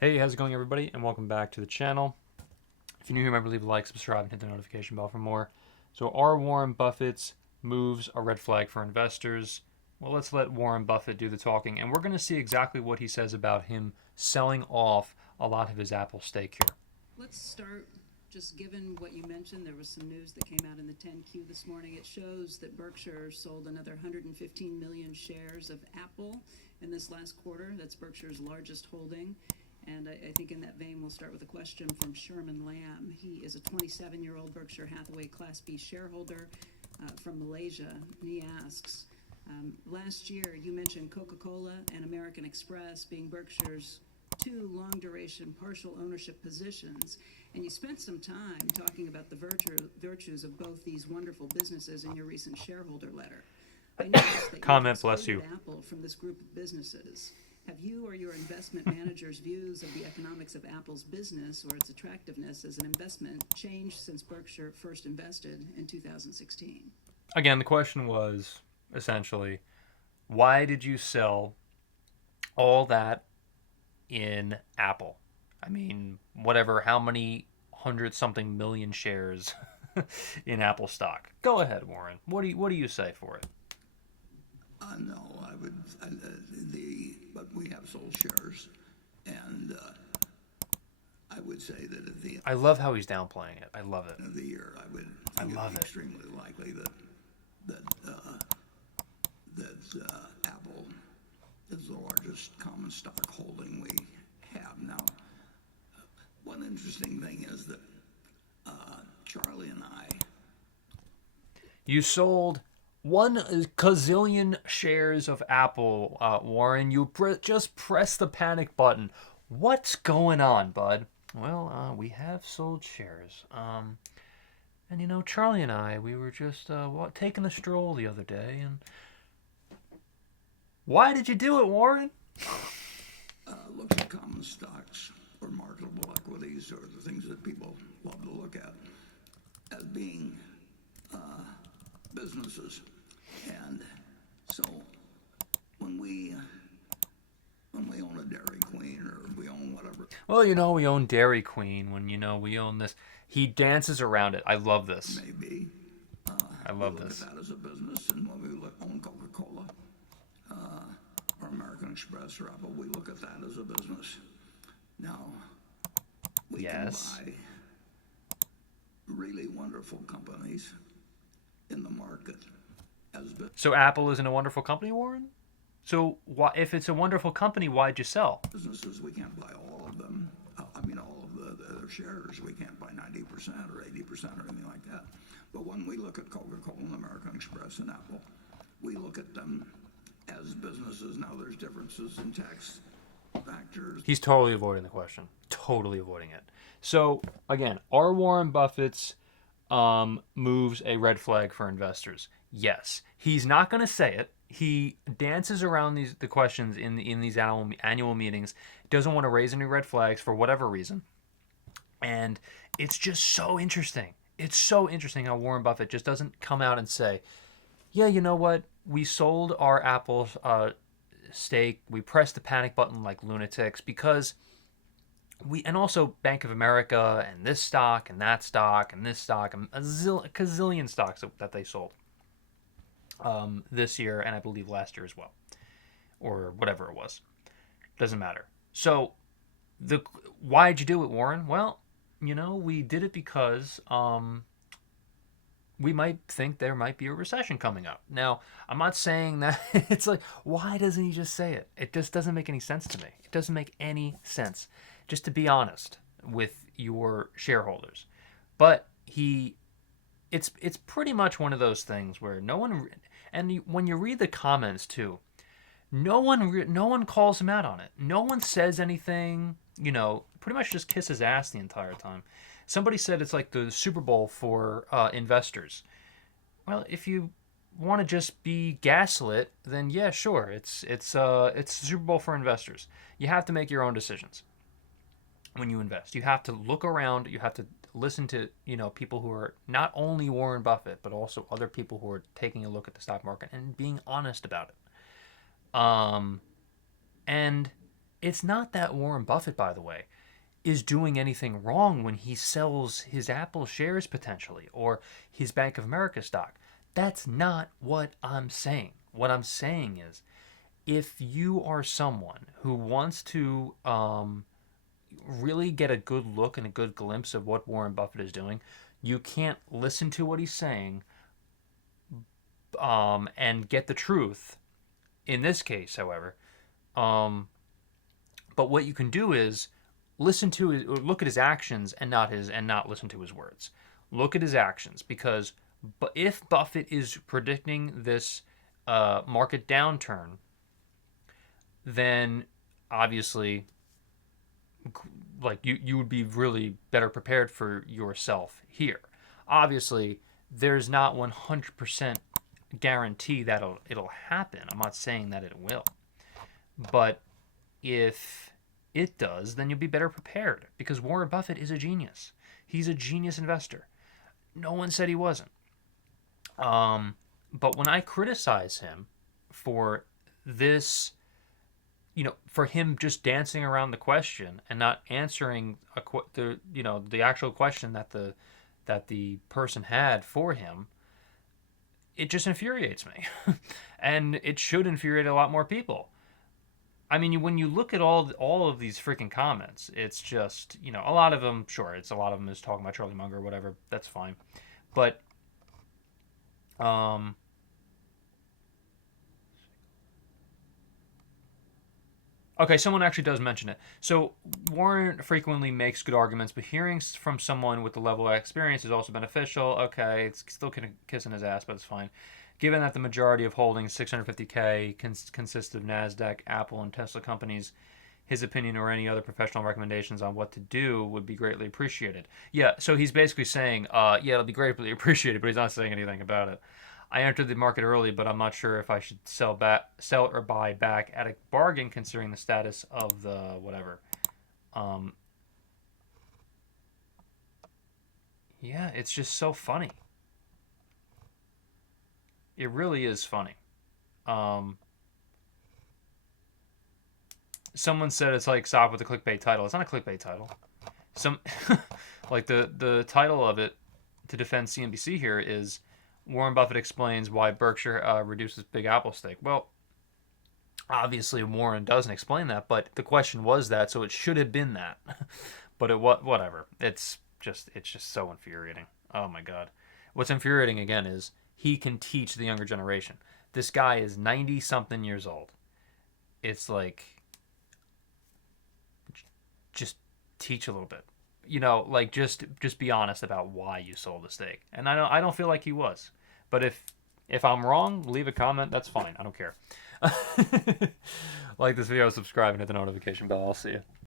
Hey, how's it going, everybody? And welcome back to the channel. If you're new here, remember to leave a like, subscribe, and hit the notification bell for more. So, are Warren Buffett's moves a red flag for investors? Well, let's let Warren Buffett do the talking, and we're going to see exactly what he says about him selling off a lot of his Apple stake here. Let's start just given what you mentioned. There was some news that came out in the 10Q this morning. It shows that Berkshire sold another 115 million shares of Apple in this last quarter. That's Berkshire's largest holding. And I think in that vein, we'll start with a question from Sherman Lamb. He is a 27-year-old Berkshire Hathaway Class B shareholder from Malaysia. And he asks, last year you mentioned Coca-Cola and American Express being Berkshire's two long-duration partial ownership positions, and you spent some time talking about the virtues of both these wonderful businesses in your recent shareholder letter. I noticed that you Comment, bless you. excluded Apple from this group of businesses. Have you or your investment manager's views of the economics of Apple's business or its attractiveness as an investment changed since Berkshire first invested in 2016? Again, the question was essentially, why did you sell all that in Apple? I mean, whatever, how many hundred something million shares in Apple stock? Go ahead, Warren. What do you say for it? No, I would. But we have sold shares, and I would say that at the I love how he's downplaying it. I love it. end of the year, I would. I think love it'd be it. extremely likely that Apple is the largest common stock holding we have now. One interesting thing is that Charlie and I. You sold 1 gazillion shares of Apple, Warren. You just press the panic button. What's going on, bud? Well, we have sold shares. And Charlie and I, we were just taking a stroll the other day, and why did you do it, Warren? Looks at common stocks or marketable equities or the things that people love to look at as being businesses. And so when we own a Dairy Queen or we own whatever Well, we own Dairy Queen. When we own this, he dances around it. I love this. it may be, I we love look this. at that as a business. And when we own Coca-Cola or American Express or Apple, we look at that as a business. Now, we Yes. can buy really wonderful companies in the market as So Apple isn't a wonderful company, Warren? So if it's a wonderful company, why'd you sell? businesses. We can't buy all of them. All of their shares. We can't buy 90% or 80% or anything like that. But when we look at Coca-Cola and American Express and Apple, we look at them as businesses. Now, there's differences in tax factors. He's totally avoiding the question. Totally avoiding it. So again, are Warren Buffett's moves a red flag for investors? Yes. He's not going to say it. He dances around the questions in these annual meetings. Doesn't want to raise any red flags for whatever reason. And it's just so interesting. It's so interesting how Warren Buffett just doesn't come out and say, yeah, you know what? We sold our Apple stake. We pressed the panic button like lunatics because and also Bank of America and this stock and that stock and this stock and a gazillion stocks that they sold this year and I believe last year as well, or whatever it was. Doesn't matter. So why'd you do it, Warren? Well, we did it because we might think there might be a recession coming up. Now, I'm not saying that it's like, why doesn't he just say it? It just doesn't make any sense to me. It doesn't make any sense. Just to be honest with your shareholders. But it's pretty much one of those things where no one, and when you read the comments too, no one calls him out on it. No one says anything. Pretty much just kisses ass the entire time. Somebody said it's like the Super Bowl for investors. Well, if you want to just be gaslit, then yeah, sure, it's the Super Bowl for investors. You have to make your own decisions when you invest. You have to look around. You have to listen to people who are not only Warren Buffett but also other people who are taking a look at the stock market and being honest about it. And It's not that Warren Buffett, by the way, is doing anything wrong when he sells his Apple shares potentially or his Bank of America stock. That's not what I'm saying. What I'm saying is if you are someone who wants to really get a good look and a good glimpse of what Warren Buffett is doing, you can't listen to what he's saying and get the truth. In this case, however, but what you can do is listen to his, or look at his actions and not listen to his words. Look at his actions because if Buffett is predicting this market downturn, then obviously, like you would be really better prepared for yourself here. Obviously, there's not 100% guarantee that it'll happen. I'm not saying that it will, but if it does, then you'll be better prepared because Warren Buffett is a genius. He's a genius investor. No one said he wasn't. But when I criticize him for this, for him just dancing around the question and not answering the actual question that the person had for him, it just infuriates me, and it should infuriate a lot more people. I mean, when you look at all of these freaking comments, it's just a lot of them. Sure, a lot of them is talking about Charlie Munger or whatever. That's fine, but okay, someone actually does mention it. So Warren frequently makes good arguments, but hearing from someone with the level of experience is also beneficial. Okay, it's still kissing his ass, but it's fine. Given that the majority of holdings, 650K, consist of NASDAQ, Apple, and Tesla companies, his opinion or any other professional recommendations on what to do would be greatly appreciated. Yeah, so he's basically saying, yeah, it'll be greatly appreciated, but he's not saying anything about it. I entered the market early, but I'm not sure if I should sell or buy back at a bargain considering the status of the whatever. Yeah, it's just so funny. It really is funny. Someone said it's like stop with the clickbait title. It's not a clickbait title. Like the title of it to defend CNBC here is Warren Buffett explains why Berkshire reduces Big Apple stake. Well, obviously Warren doesn't explain that, but the question was that, so it should have been that. But whatever. It's just so infuriating. Oh my god. What's infuriating again is he can teach the younger generation. This guy is 90 something years old. It's like just teach a little bit. Like just be honest about why you sold the stake. And I don't feel like he was. But if I'm wrong, leave a comment. That's fine. I don't care. Like this video, subscribe, and hit the notification bell. I'll see you.